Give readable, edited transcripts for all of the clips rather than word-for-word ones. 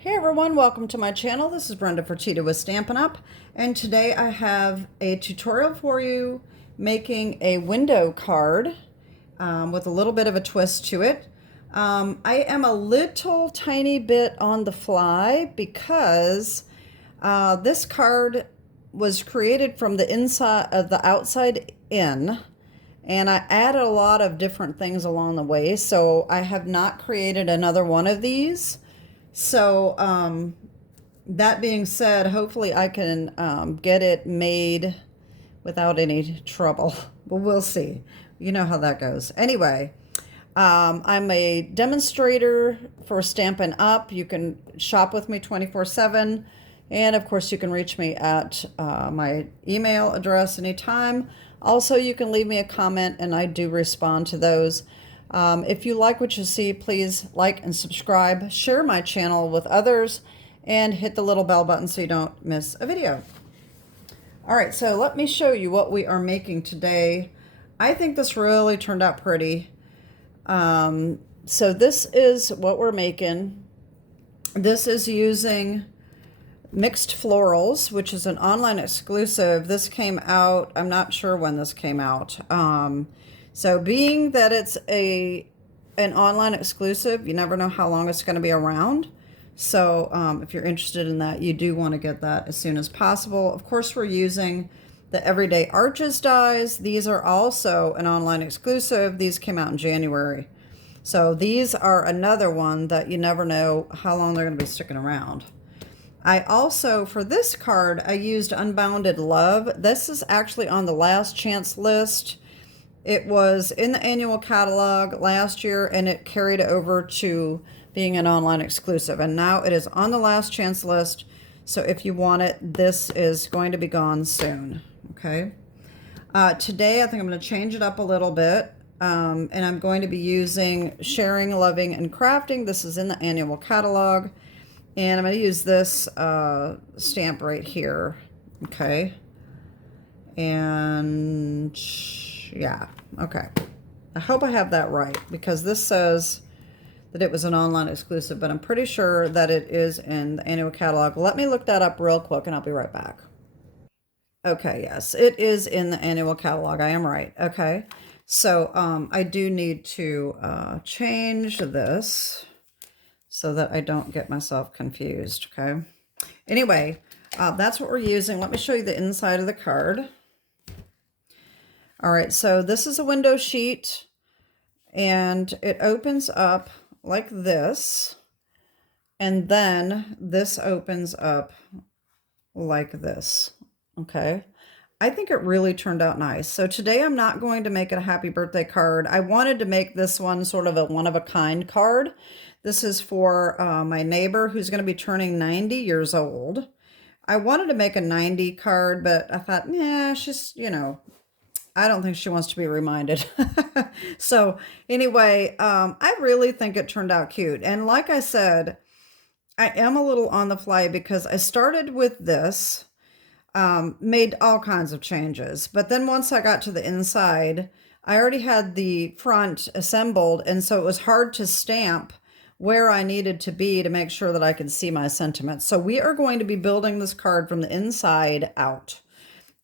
Hey everyone, welcome to my channel. This is Brenda Fertitta with Stampin' Up, and today I have a tutorial for you making a window card with a little bit of a twist to it. I am a little tiny bit on the fly because this card was created from the inside of the outside in, and I added a lot of different things along the way, so I have not created another one of these. So that being said, hopefully I can get it made without any trouble, but we'll see. You know how that goes. Anyway, I'm a demonstrator for Stampin' Up. You can shop with me 24/7. And of course, you can reach me at my email address anytime. Also, you can leave me a comment and I do respond to those. If you like what you see, please like and subscribe, share my channel with others, and hit the little bell button so you don't miss a video. All right, so let me show you what we are making today. I think this really turned out pretty. So this is what we're making. This is using Mixed Florals, which is an online exclusive. This came out, I'm not sure when this came out. So being that it's an online exclusive, you never know how long it's going to be around. So if you're interested in that, you do want to get that as soon as possible. Of course, we're using the Everyday Arches dies. These are also an online exclusive. These came out in January. So these are another one that you never know how long they're going to be sticking around. I also, for this card, I used Unbounded Love. This is actually on the last chance list. It was in the annual catalog last year, and it carried over to being an online exclusive. And now it is on the last chance list. So if you want it, this is going to be gone soon. Okay. Today, I think I'm going to change it up a little bit. And I'm going to be using Sharing, Loving, and Crafting. This is in the annual catalog. And I'm going to use this stamp right here. Okay. And yeah, okay. I hope I have that right because this says that it was an online exclusive, but I'm pretty sure that it is in the annual catalog. Let me look that up real quick and I'll be right back. Okay, yes, it is in the annual catalog. I am right. Okay, so I do need to change this so that I don't get myself confused, okay? Anyway, that's what we're using. Let me show you the inside of the card. All right, so this is a window sheet, and it opens up like this, and then this opens up like this, okay? I think it really turned out nice. So today I'm not going to make it a happy birthday card. I wanted to make this one sort of a one-of-a-kind card. This is for my neighbor who's going to be turning 90 years old. I wanted to make a 90 card, but I thought, nah, she's, you know, I don't think she wants to be reminded. So anyway, I really think it turned out cute. And like I said, I am a little on the fly because I started with this, made all kinds of changes. But then once I got to the inside, I already had the front assembled. And so it was hard to stamp where I needed to be to make sure that I could see my sentiments. So we are going to be building this card from the inside out.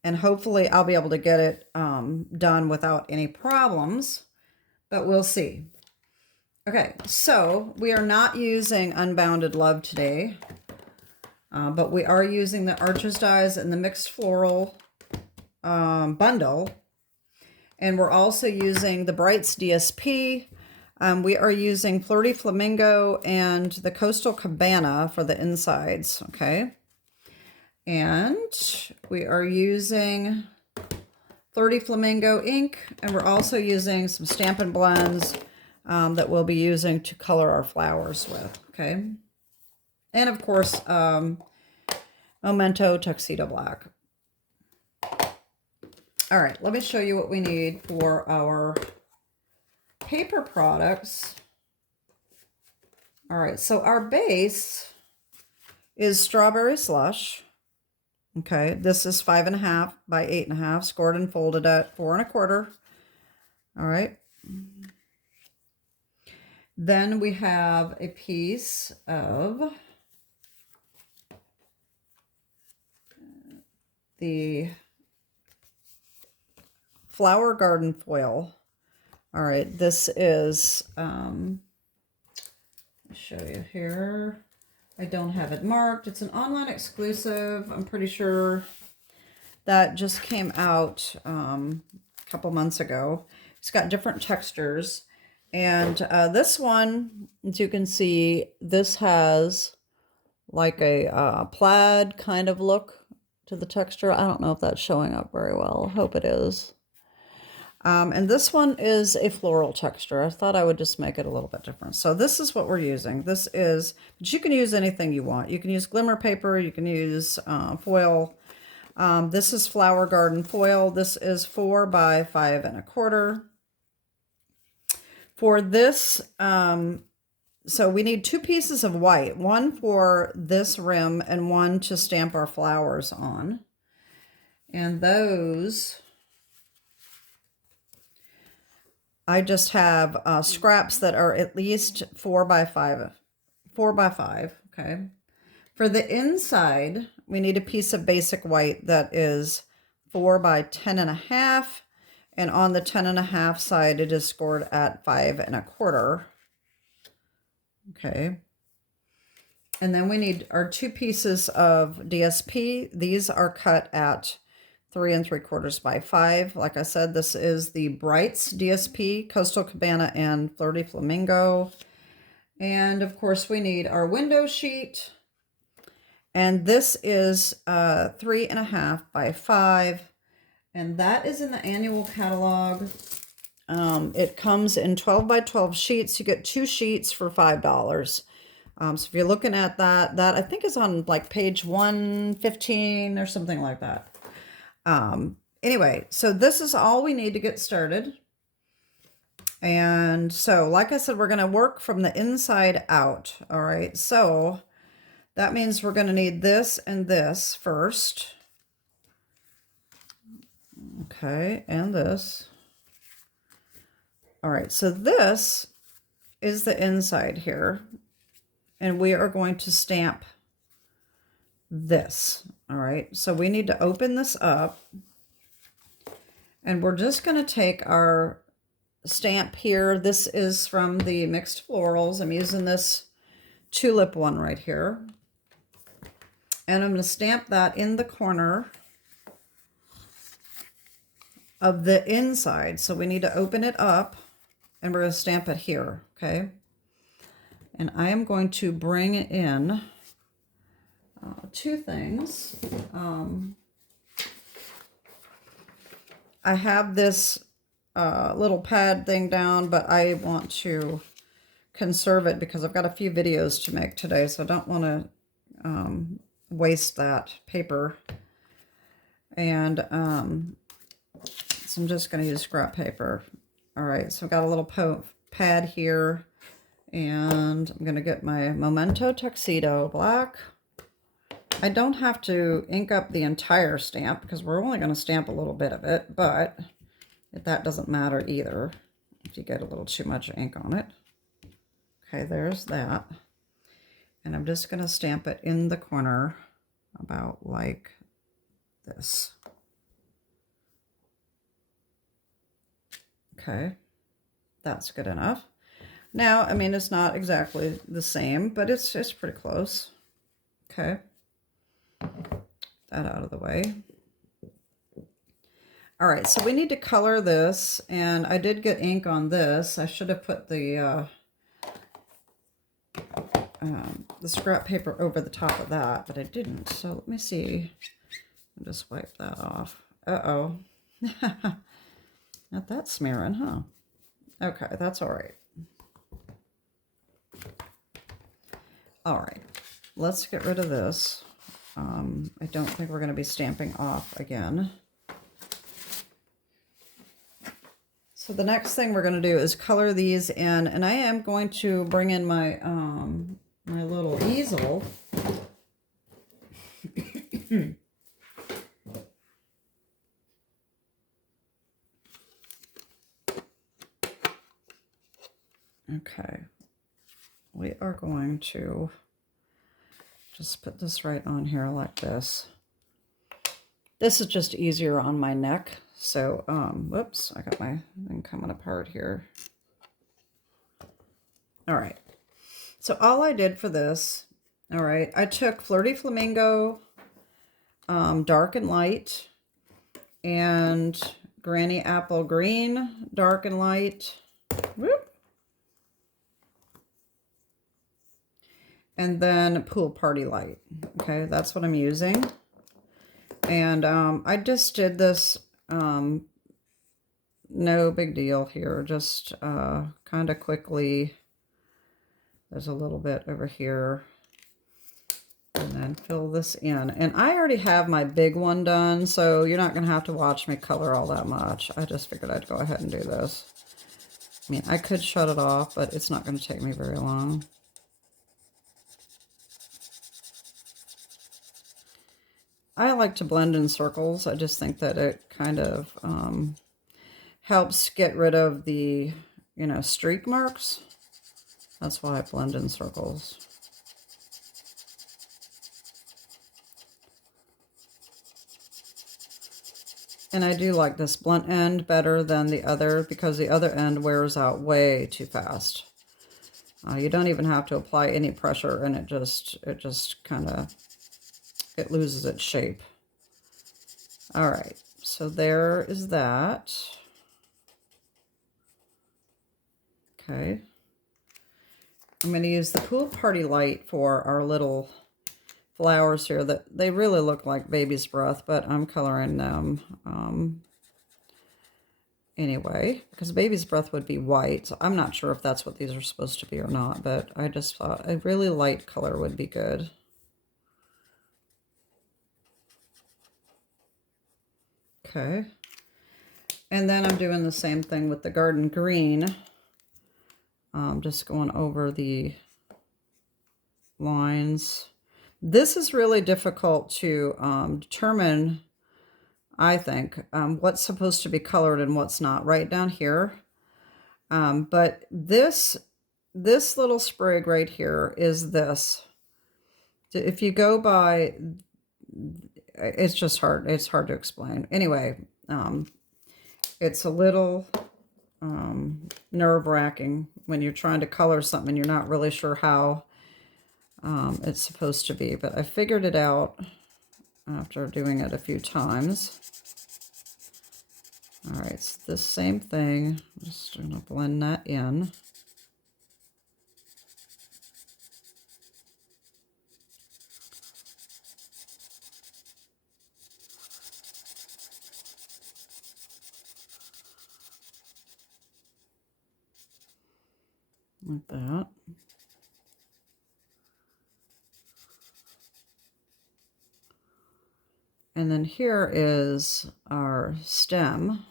And hopefully I'll be able to get it done without any problems, but we'll see. Okay, so we are not using Unbounded Love today, but we are using the Arches dies and the Mixed Floral bundle. And we're also using the Brights DSP. We are using Flirty Flamingo and the Coastal Cabana for the insides, okay? And we are using Flirty Flamingo ink, and we're also using some Stampin' Blends that we'll be using to color our flowers with, okay? And of course, Memento Tuxedo Black. All right, let me show you what we need for our paper products. All right, so our base is Strawberry Slush. Okay, this is 5.5 by 8.5, scored and folded at 4 1/4. All right. Then we have a piece of the Flower Garden foil. All right, this is, I'll show you here. I don't have it marked. It's an online exclusive. I'm pretty sure that just came out a couple months ago. It's got different textures. And this one, as you can see, this has like a plaid kind of look to the texture. I don't know if that's showing up very well. I hope it is. And this one is a floral texture. I thought I would just make it a little bit different. So this is what we're using. This is, but you can use anything you want. You can use glimmer paper. You can use foil. This is Flower Garden foil. This is 4 by 5 1/4. For this, so we need 2 pieces of white, one for this rim and one to stamp our flowers on. And those, I just have scraps that are at least 4 by 5, 4 by 5, okay? For the inside, we need a piece of basic white that is 4 by 10 1/2. And on the 10 1/2 side, it is scored at 5 1/4. Okay. And then we need our 2 pieces of DSP. These are cut at 3 3/4 by 5. Like I said, this is the Brights DSP, Coastal Cabana, and Flirty Flamingo. And of course, we need our window sheet. And this is 3 1/2 by 5. And that is in the annual catalog. It comes in 12 by 12 sheets. You get 2 sheets for $5. So if you're looking at that I think is on like page 115 or something like that. Anyway, so this is all we need to get started. And so, like I said, we're going to work from the inside out. All right. So that means we're going to need this and this first. Okay, and this. All right, so this is the inside here, and we are going to stamp this. All right, so we need to open this up, and we're just going to take our stamp here. This is from the Mixed Florals. I'm using this tulip one right here, and I'm going to stamp that in the corner of the inside. So we need to open it up, and we're going to stamp it here, okay? And I am going to bring in 2 things. I have this little pad thing down, but I want to conserve it because I've got a few videos to make today, so I don't want to waste that paper. And so I'm just going to use scrap paper. All right, so I've got a little pad here, and I'm going to get my Memento Tuxedo Black. I don't have to ink up the entire stamp because we're only going to stamp a little bit of it, but that doesn't matter either if you get a little too much ink on it. Okay, there's that. And I'm just going to stamp it in the corner about like this. Okay, that's good enough. Now, I mean, it's not exactly the same, but it's pretty close. Okay, that out of the way. All right, so we need to color this, and I did get ink on this. I should have put the scrap paper over the top of that, but I didn't. So let me see. I'll just wipe that off. Uh-oh. Not that smearing, huh? Okay, that's all right. All right, let's get rid of this. I don't think we're going to be stamping off again. So the next thing we're going to do is color these in, and I am going to bring in my my little easel. Okay, we are going to just put this right on here like this. This is just easier on my neck. So, whoops, I got my thing coming apart here. All right. So all I did for this, all right, I took Flirty Flamingo, dark and light, and Granny Apple Green, dark and light. Whoop. And then Pool Party Light. Okay, that's what I'm using. And I just did this, no big deal here, just kind of quickly. There's a little bit over here. And then fill this in. And I already have my big one done, so you're not going to have to watch me color all that much. I just figured I'd go ahead and do this. I mean, I could shut it off, but it's not going to take me very long. I like to blend in circles. I just think that it kind of helps get rid of the, you know, streak marks. That's why I blend in circles. And I do like this blunt end better than the other because the other end wears out way too fast. You don't even have to apply any pressure and it just kind of, it loses its shape. All right, so there is that. Okay. I'm going to use the Pool Party Light for our little flowers here that they really look like baby's breath, but I'm coloring them anyway, because baby's breath would be white. So I'm not sure if that's what these are supposed to be or not, but I just thought a really light color would be good. Okay. And then I'm doing the same thing with the garden green. Just going over the lines. This is really difficult to determine, I think, what's supposed to be colored and what's not right down here. But this little sprig right here is this. If you go by, it's just hard. It's hard to explain. Anyway, it's a little nerve-wracking when you're trying to color something. You're not really sure how it's supposed to be, but I figured it out after doing it a few times. All right, it's the same thing. I'm just going to blend that in. Like that. And then here is our stem,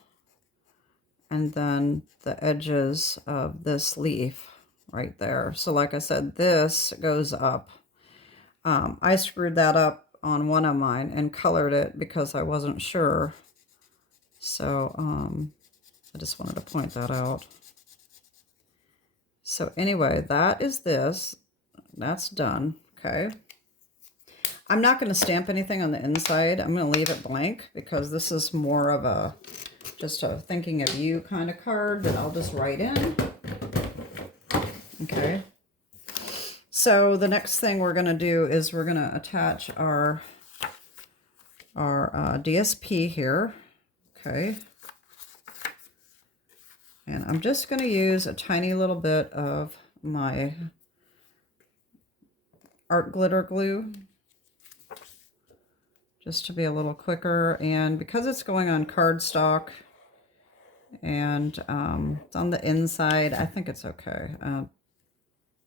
and then the edges of this leaf right there. So like I said, this goes up. I screwed that up on one of mine and colored it because I wasn't sure. So I just wanted to point that out. So anyway, that is this. That's done. Okay. I'm not going to stamp anything on the inside. I'm going to leave it blank because this is more of a just a thinking of you kind of card that I'll just write in. Okay. So the next thing we're going to do is we're going to attach our DSP here. Okay. And I'm just going to use a tiny little bit of my art glitter glue just to be a little quicker. And because it's going on cardstock and it's on the inside, I think it's okay.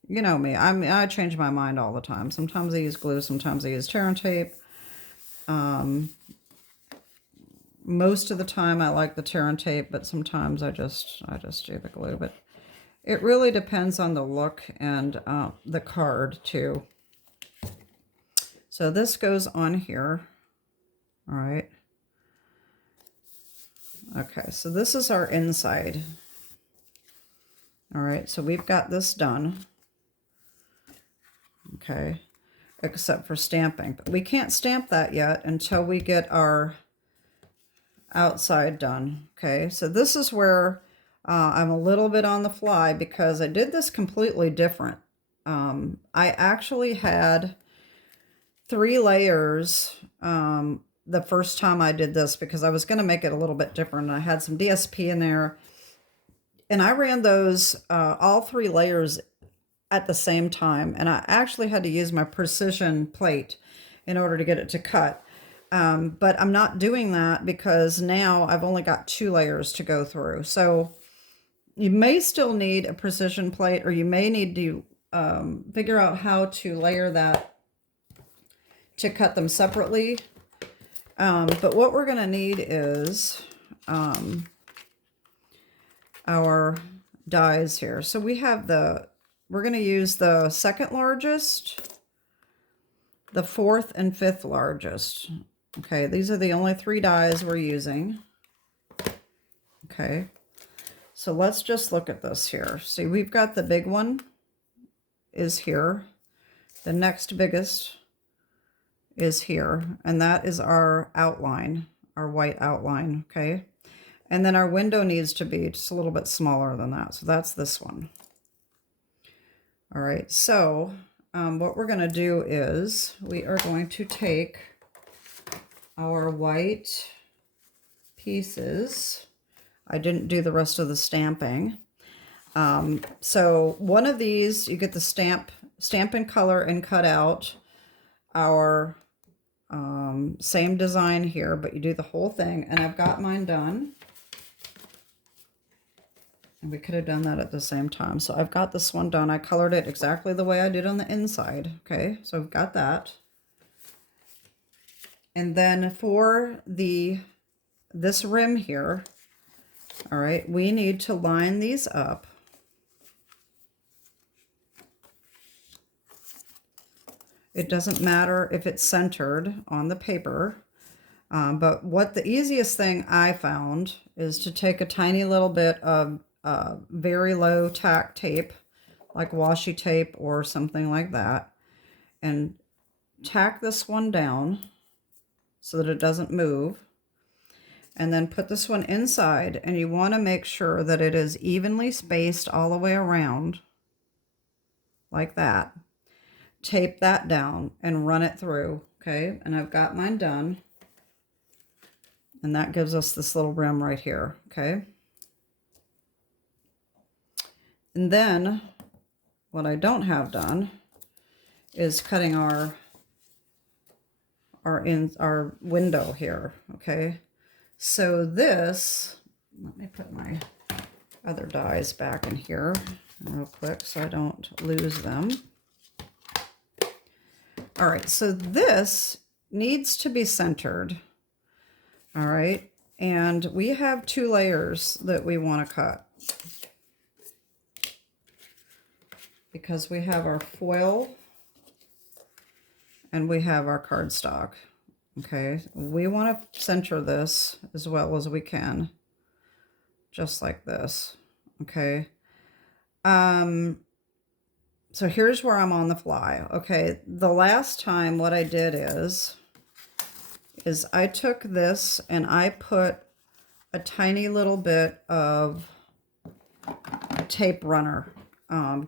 You know me, I change my mind all the time. Sometimes I use glue, sometimes I use tear and tape. Most of the time I like the tear and tape, but sometimes I just do the glue. But it really depends on the look and the card too. So this goes on here. All right. Okay, so this is our inside. All right, so we've got this done. Okay, except for stamping. But we can't stamp that yet until we get our outside done. Okay, so this is where I'm a little bit on the fly because I did this completely different. I actually had 3 layers the first time I did this because I was going to make it a little bit different. I had some DSP in there, and I ran those all 3 layers at the same time, and I actually had to use my precision plate in order to get it to cut. But I'm not doing that because now I've only got 2 layers to go through. So you may still need a precision plate, or you may need to figure out how to layer that to cut them separately. But what we're going to need is our dies here. So we have we're going to use the 2nd largest, the 4th and 5th largest. Okay, these are the only 3 dies we're using. Okay, so let's just look at this here. See, we've got the big one is here. The next biggest is here, and that is our outline, our white outline, okay? And then our window needs to be just a little bit smaller than that, so that's this one. All right, so what we're gonna do is we are going to take our white pieces. I didn't do the rest of the stamping. So one of these, you get the stamp in color and cut out our same design here, but you do the whole thing, and I've got mine done. And we could have done that at the same time. So I've got this one done. I colored it exactly the way I did on the inside. Okay, so I've got that. And then for this rim here, all right, we need to line these up. It doesn't matter if it's centered on the paper, but what the easiest thing I found is to take a tiny little bit of very low tack tape, like washi tape or something like that, and tack this one down so that it doesn't move, and then put this one inside, and you want to make sure that it is evenly spaced all the way around, like that. Tape that down and run it through, okay? And I've got mine done, and that gives us this little rim right here, okay? And then what I don't have done is cutting our window here, okay? So this, let me put my other dies back in here real quick so I don't lose them. All right, so this needs to be centered, all right? And we have 2 layers that we want to cut because we have our foil and we have our cardstock, okay? We want to center this as well as we can, just like this, okay? So here's where I'm on the fly. Okay, the last time what I did is I took this and I put a tiny little bit of tape runner,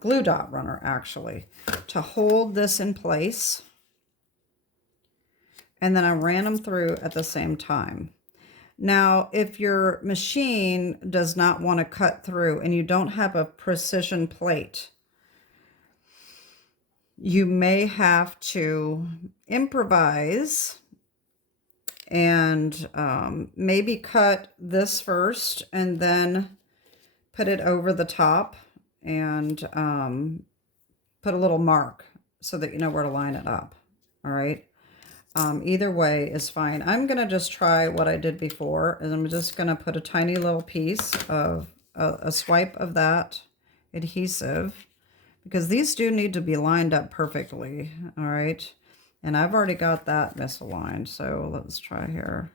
glue dot runner actually, to hold this in place. And then I ran them through at the same time. Now, if your machine does not want to cut through and you don't have a precision plate, you may have to improvise and maybe cut this first and then put it over the top and put a little mark so that you know where to line it up. All right. Either way is fine. I'm going to just try what I did before, and I'm just going to put a tiny little piece of a swipe of that adhesive, because these do need to be lined up perfectly, all right? And I've already got that misaligned, so let's try here.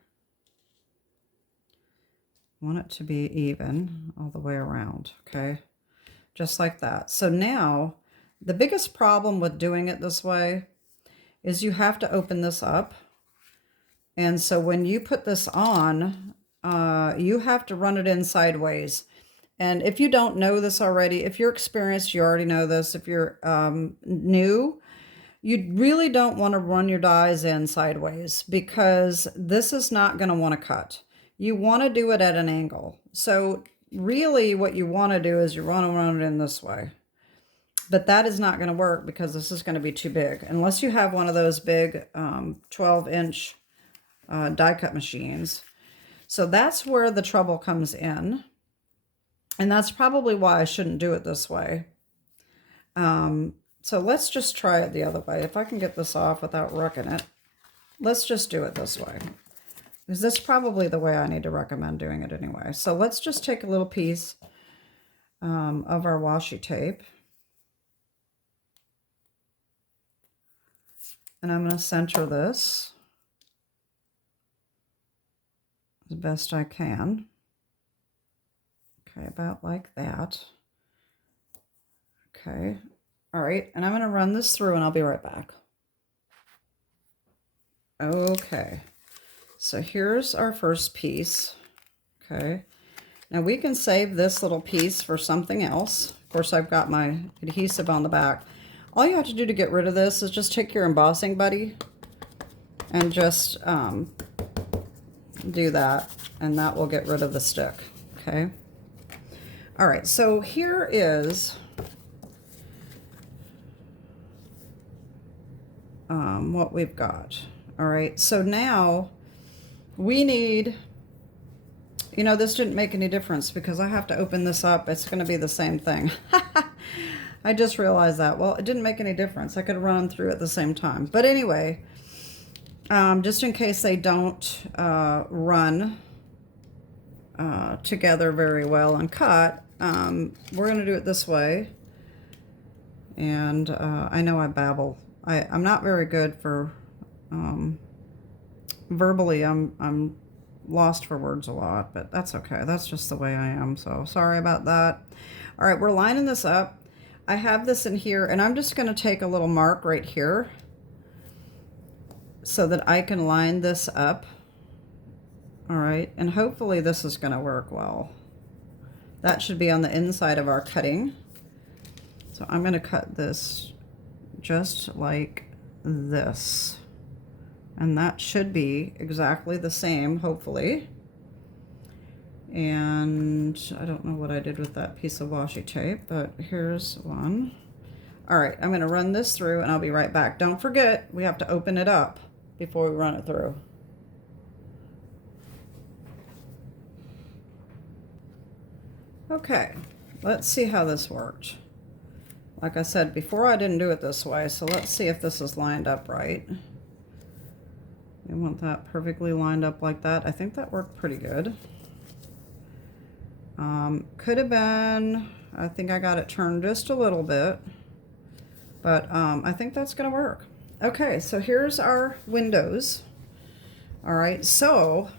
I want it to be even all the way around, okay? Just like that. So now, the biggest problem with doing it this way is you have to open this up. And so when you put this on, you have to run it in sideways. And if you don't know this already, if you're experienced, you already know this. If you're new, you really don't want to run your dies in sideways because this is not going to want to cut. You want to do it at an angle. So really what you want to do is you want to run it in this way. But that is not going to work because this is going to be too big. Unless you have one of those big 12-inch die cut machines. So that's where the trouble comes in. And that's probably why I shouldn't do it this way. So let's just try it the other way. If I can get this off without wrecking it, let's just do it this way. Because this is probably the way I need to recommend doing it anyway. So let's just take a little piece of our washi tape. And I'm going to center this as best I can. Okay, about like that. Okay. All right, and I'm going to run this through and I'll be right back. Okay, so here's our first piece. Okay, now we can save this little piece for something else. Of course, I've got my adhesive on the back. All you have to do to get rid of this is just take your embossing buddy and just do that, and that will get rid of the stick. Okay. All right, so here is what we've got. All right, so now we need, you know, this didn't make any difference because I have to open this up. It's going to be the same thing. I just realized that. Well, it didn't make any difference. I could run them through at the same time. But anyway, just in case they don't run together very well and cut, we're going to do it this way. And I know I babble. I'm not very good for verbally. I'm lost for words a lot, but that's okay. That's just the way I am. So sorry about that. All right, we're lining this up. I have this in here, and I'm just going to take a little mark right here so that I can line this up. All right, and hopefully this is going to work well. That should be on the inside of our cutting. So I'm going to cut this just like this. And that should be exactly the same, hopefully. And I don't know what I did with that piece of washi tape, but here's one. All right, I'm going to run this through and I'll be right back. Don't forget, we have to open it up before we run it through. Okay, let's see how this worked. Like I said before, I didn't do it this way, so let's see if this is lined up right. We want that perfectly lined up like that. I think that worked pretty good. Could have been, I think I got it turned just a little bit, but I think that's going to work. Okay, so here's our windows. All right, so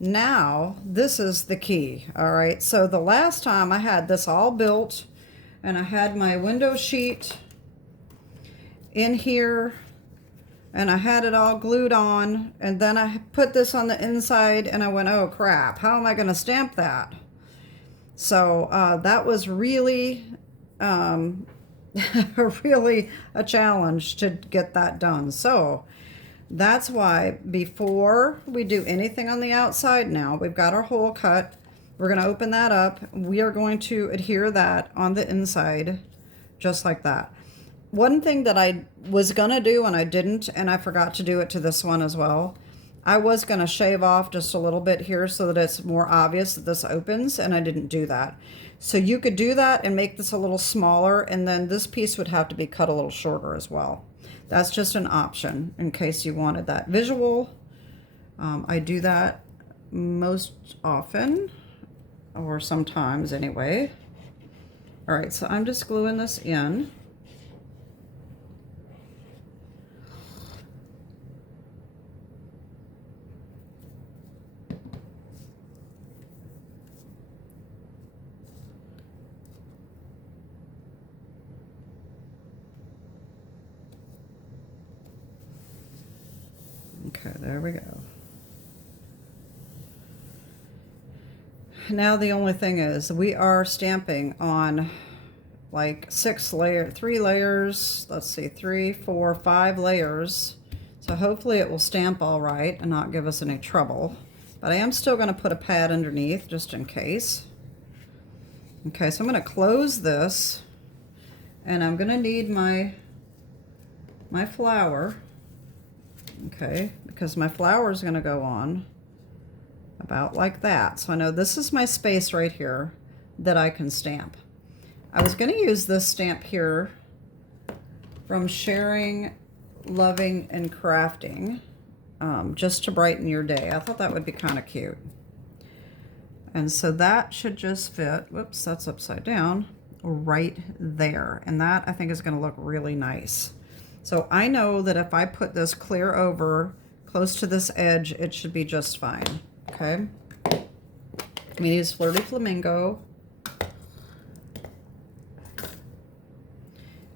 now this is the key. All right, so the last time I had this all built and I had my window sheet in here and I had it all glued on, and then I put this on the inside and I went, oh crap, how am I going to stamp that? So that was really, really a challenge to get that done. So that's why before we do anything on the outside now, we've got our hole cut. We're going to open that up. We are going to adhere that on the inside, just like that. One thing that I was going to do and I didn't, and I forgot to do it to this one as well, I was going to shave off just a little bit here so that it's more obvious that this opens, and I didn't do that. So you could do that and make this a little smaller, and then this piece would have to be cut a little shorter as well. That's just an option in case you wanted that visual. I do that most often, or sometimes anyway. All right, so I'm just gluing this in. Okay, there we go. now the only thing is we are stamping on like 3 layers. Let's see, 3, 4, 5 layers. So hopefully it will stamp all right and not give us any trouble. But I am still going to put a pad underneath just in case. Okay, so I'm going to close this, and I'm going to need my flower. Okay, because my flower is going to go on about like that. So I know this is my space right here that I can stamp. I was going to use this stamp here from Sharing, Loving, and Crafting, just to brighten your day. I thought that would be kind of cute. And so that should just fit, whoops, that's upside down, right there. And that I think is going to look really nice. So I know that if I put this clear over close to this edge, it should be just fine. Okay. I'm going to use Flirty Flamingo.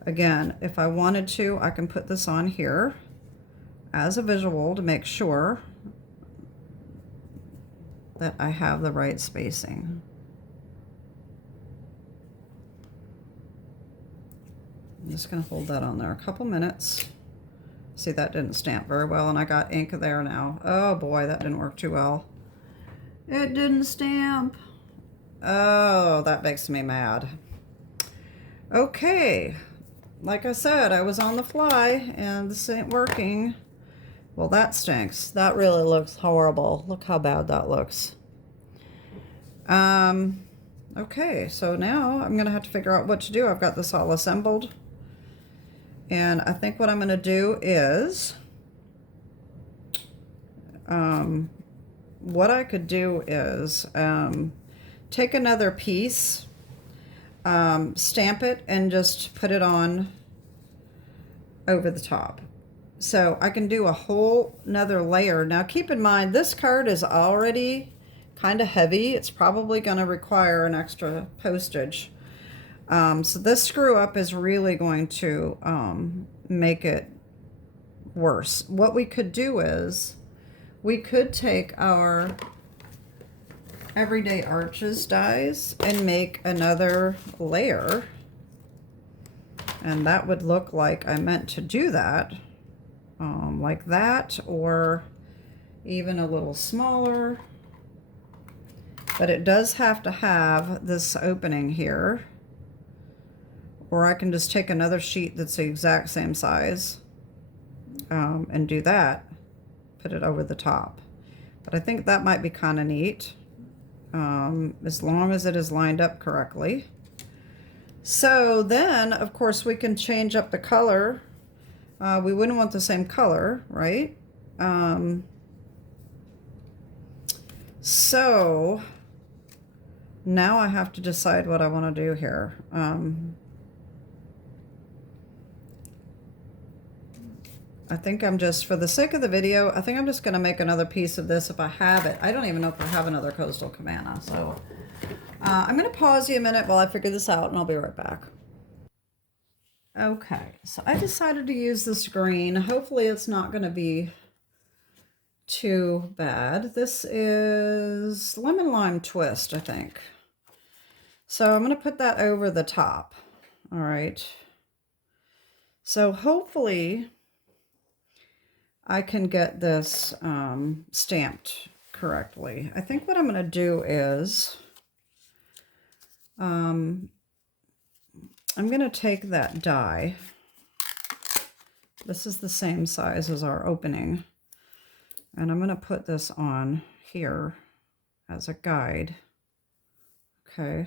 Again, if I wanted to, I can put this on here as a visual to make sure that I have the right spacing. I'm just going to hold that on there a couple minutes. See, that didn't stamp very well, and I got ink there now. Oh boy, that didn't work too well. It didn't stamp. Oh, that makes me mad. Okay, like I said, I was on the fly, and this ain't working. Well, that stinks. That really looks horrible. Look how bad that looks. Okay, so now I'm going to have to figure out what to do. I've got this all assembled. And I think what I'm going to do is, what I could do is take another piece, stamp it, and just put it on over the top. So I can do a whole nother layer. Now keep in mind, this card is already kind of heavy. It's probably going to require an extra postage. So this screw up is really going to make it worse. What we could do is we could take our Everyday Arches dies and make another layer. And that would look like I meant to do that. Like that, or even a little smaller. But it does have to have this opening here. Or I can just take another sheet that's the exact same size and do that. Put it over the top. But I think that might be kind of neat, as long as it is lined up correctly. So then, of course, we can change up the color. We wouldn't want the same color, right? So now I have to decide what I want to do here. I think I'm just, for the sake of the video, I think I'm just going to make another piece of this if I have it. I don't even know if I have another Coastal Cabana. So I'm going to pause you a minute while I figure this out, and I'll be right back. Okay, so I decided to use this green. Hopefully it's not going to be too bad. This is Lemon Lime Twist, I think. So I'm going to put that over the top. All right. So hopefully I can get this stamped correctly. I think what I'm going to do is I'm going to take that die. This is the same size as our opening. And I'm going to put this on here as a guide. Okay.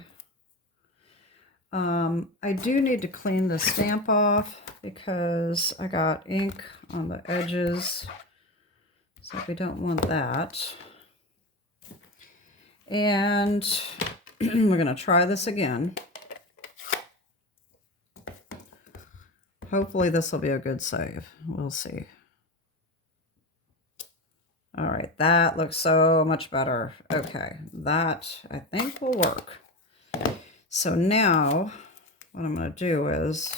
I do need to clean the stamp off because I got ink on the edges. So we don't want that. And we're going to try this again. Hopefully this will be a good save. We'll see. All right, that looks so much better. Okay, that I think will work. So now what I'm going to do is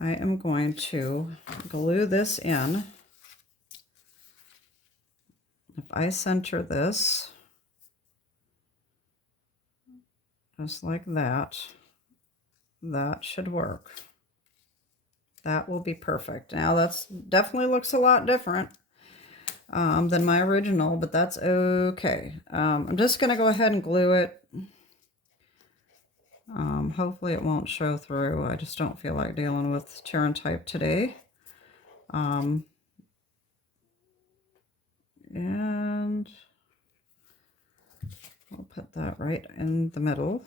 I am going to glue this in. If I center this, just like that. That should work. That will be perfect. Now that's definitely looks a lot different than my original, but that's okay. I'm just going to go ahead and glue it. Hopefully it won't show through. I just don't feel like dealing with tear and type today. And I'll put that right in the middle.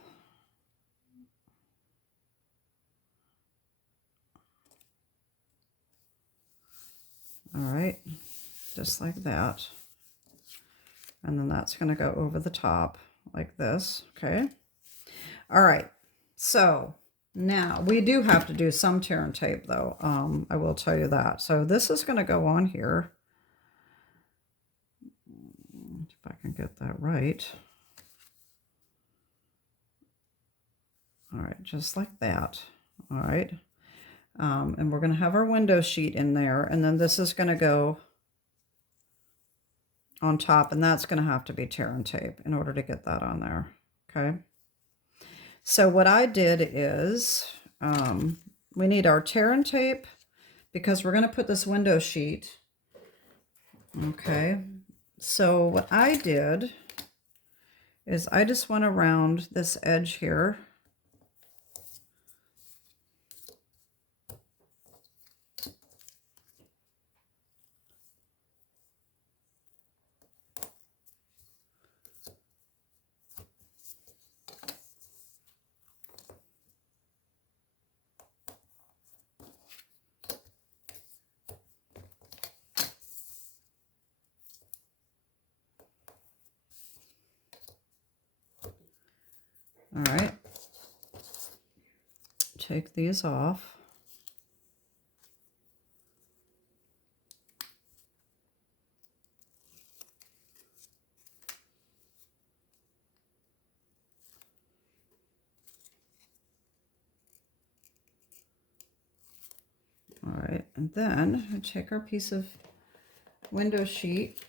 All right, just like that. And then that's going to go over the top like this, okay? All right, so now we do have to do some tear and tape though. I will tell you that. So this is going to go on here. If I can get that right. All right, just like that. All right. And we're going to have our window sheet in there. And then this is going to go on top. And that's going to have to be tear and tape in order to get that on there. Okay. So what I did is we need our tear and tape because we're going to put this window sheet. Okay. So what I did is I just went around this edge here. All right, take these off. All right, and then I take our piece of window sheet,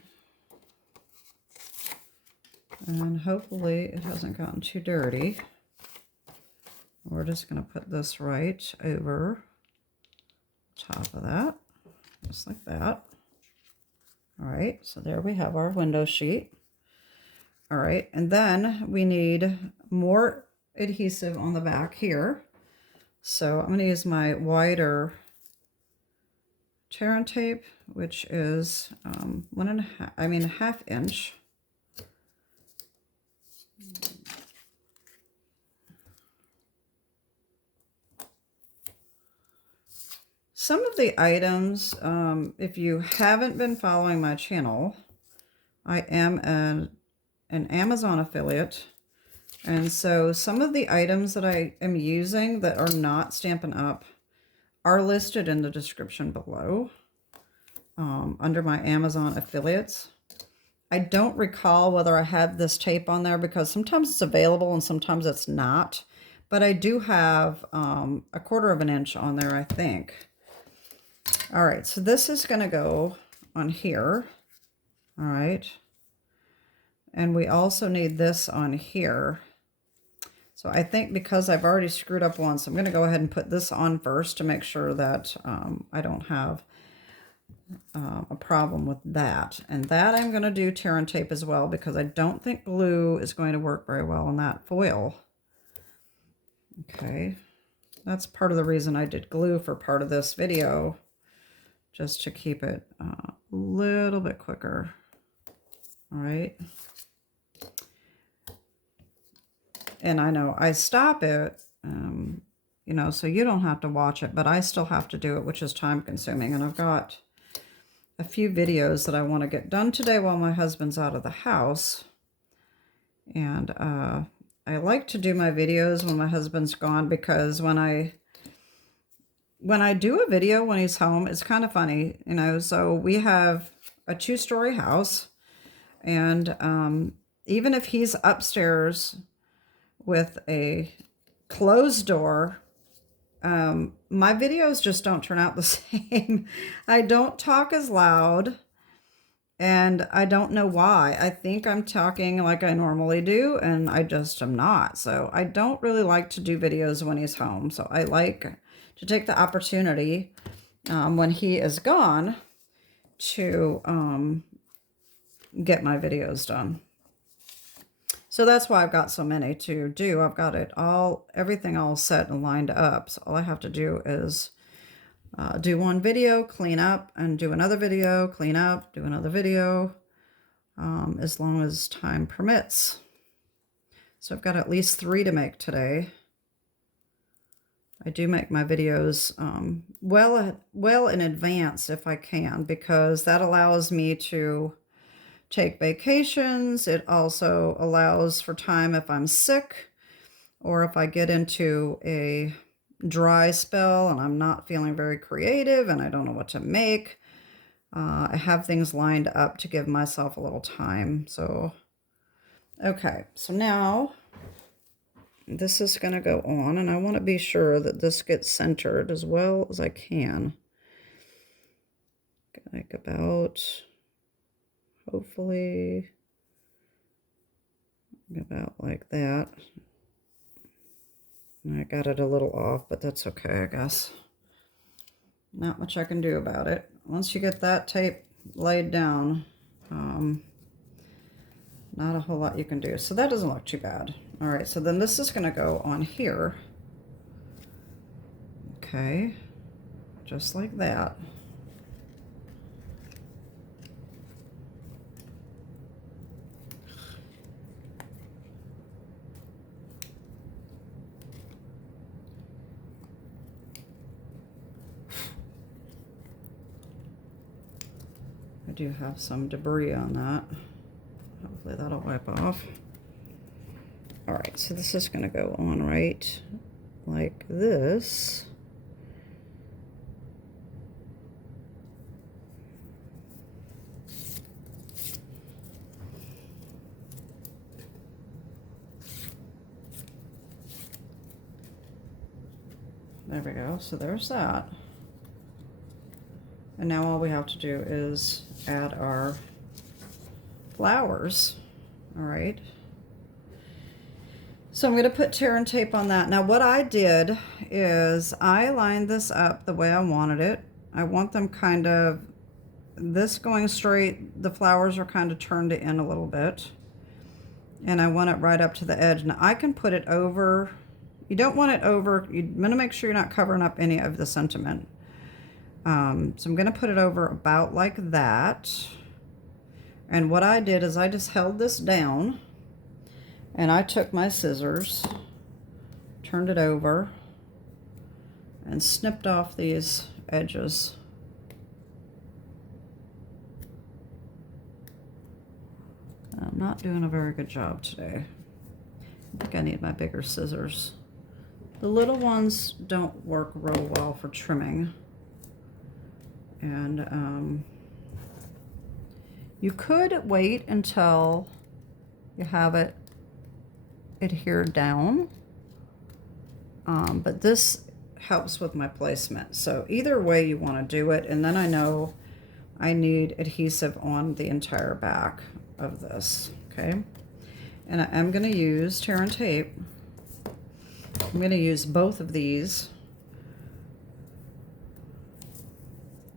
and hopefully it hasn't gotten too dirty. We're just going to put this right over top of that, just like that. All right, so there we have our window sheet. All right, and then we need more adhesive on the back here. So I'm going to use my wider tear and tape, which is a half inch. Some of the items, if you haven't been following my channel, I am an Amazon affiliate. And so some of the items that I am using that are not Stampin' Up are listed in the description below under my Amazon affiliates. I don't recall whether I have this tape on there because sometimes it's available and sometimes it's not. But I do have a 1/4 of an inch on there, I think. All right, so this is going to go on here. All right. And we also need this on here. So I think because I've already screwed up once, I'm going to go ahead and put this on first to make sure that I don't have a problem with that. And that I'm going to do tear and tape as well because I don't think glue is going to work very well on that foil. Okay. That's part of the reason I did glue for part of this video, just to keep it a little bit quicker. All right. And I know I stop it, you know, so you don't have to watch it, but I still have to do it, which is time consuming. And I've got a few videos that I want to get done today while my husband's out of the house. And I like to do my videos when my husband's gone because when I do a video when he's home, it's kind of funny, you know. So we have a 2-story house, and even if he's upstairs with a closed door, my videos just don't turn out the same. I don't talk as loud. And I don't know why. I think I'm talking like I normally do, and I just am not. So I don't really like to do videos when he's home. So I like to take the opportunity when he is gone to get my videos done. So that's why I've got so many to do. I've got everything all set and lined up. So all I have to do is do one video, clean up, and do another video, clean up, do another video, as long as time permits. So I've got at least 3 to make today. I do make my videos well in advance if I can, because that allows me to take vacations. It also allows for time if I'm sick or if I get into a dry spell and I'm not feeling very creative and I don't know what to make. I have things lined up to give myself a little time. So, okay, so now this is going to go on, and I want to be sure that this gets centered as well as I can. Like about, hopefully, about like that. I got it a little off, but that's okay, I guess. Not much I can do about it. Once you get that tape laid down, not a whole lot you can do. So that doesn't look too bad. All right, so then this is going to go on here. Okay, just like that. I do have some debris on that. Hopefully that'll wipe off. All right, so this is going to go on right like this. There we go. So there's that. And now all we have to do is add our flowers. All right. So I'm going to put tear and tape on that. Now what I did is I lined this up the way I wanted it. I want them kind of, this going straight, the flowers are kind of turned in a little bit. And I want it right up to the edge. Now I can put it over, you don't want it over, you want to make sure you're not covering up any of the sentiment. So I'm going to put it over about like that. And what I did is I just held this down and I took my scissors, turned it over, and snipped off these edges. I'm not doing a very good job today. I think I need my bigger scissors. The little ones don't work real well for trimming. And you could wait until you have it adhered down, but this helps with my placement. So either way you want to do it, and then I know I need adhesive on the entire back of this, okay? And I am going to use tear and tape. I'm going to use both of these.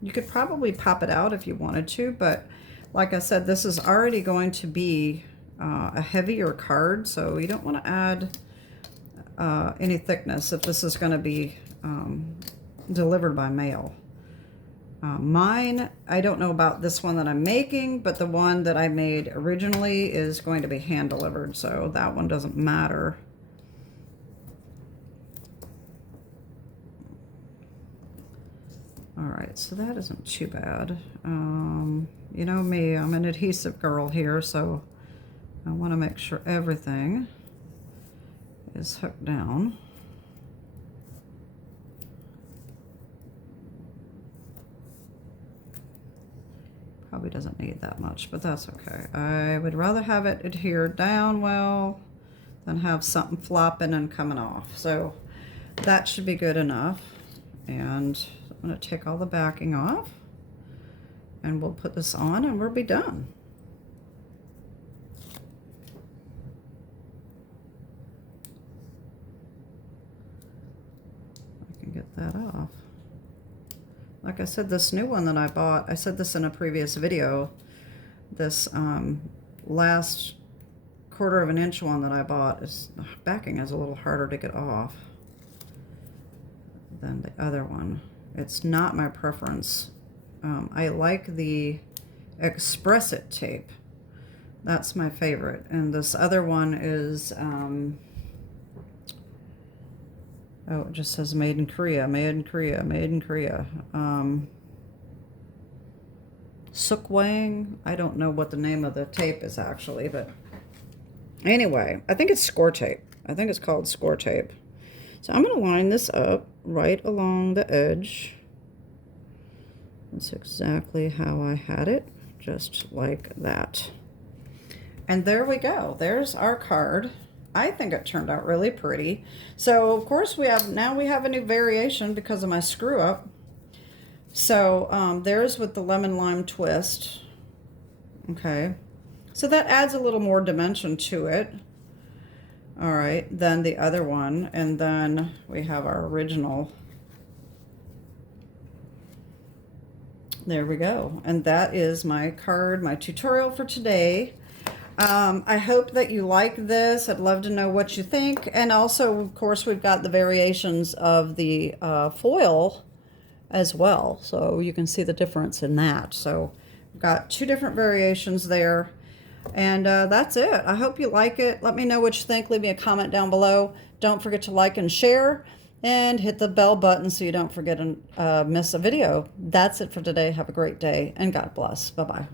You could probably pop it out if you wanted to, but like I said, this is already going to be a heavier card, so you don't want to add any thickness if this is going to be delivered by mail. Mine, I don't know about this one that I'm making, but the one that I made originally is going to be hand delivered, so that one doesn't matter. All right, so that isn't too bad. You know me, I'm an adhesive girl here, so I want to make sure everything is hooked down. Probably doesn't need that much, but that's okay. I would rather have it adhered down well than have something flopping and coming off. So that should be good enough. And I'm going to take all the backing off. And we'll put this on and we'll be done. I can get that off. Like I said, this new one that I bought, I said this in a previous video, this last 1/4 of an inch one that I bought, is the backing is a little harder to get off than the other one. It's not my preference. I like the Express It tape. That's my favorite. And this other one is, oh, it just says made in Korea, made in Korea, made in Korea. Sukwang. I don't know what the name of the tape is actually, but anyway, I think it's score tape. I think it's called score tape. So I'm going to line this up right along the edge. That's exactly how I had it, just like that. And there we go. There's our card. I think it turned out really pretty. So of course we have a new variation because of my screw up. So there's with the lemon lime twist. Okay. So that adds a little more dimension to it. All right, then the other one, and then we have our original. There we go. And that is my card, my tutorial for today. I hope that you like this. I'd love to know what you think. And also, of course, we've got the variations of the foil as well. So you can see the difference in that. So we've got 2 different variations there. And that's it. I hope you like it. Let me know what you think. Leave me a comment down below. Don't forget to like and share. And hit the bell button so you don't forget to miss a video. That's it for today. Have a great day, and God bless. Bye-bye.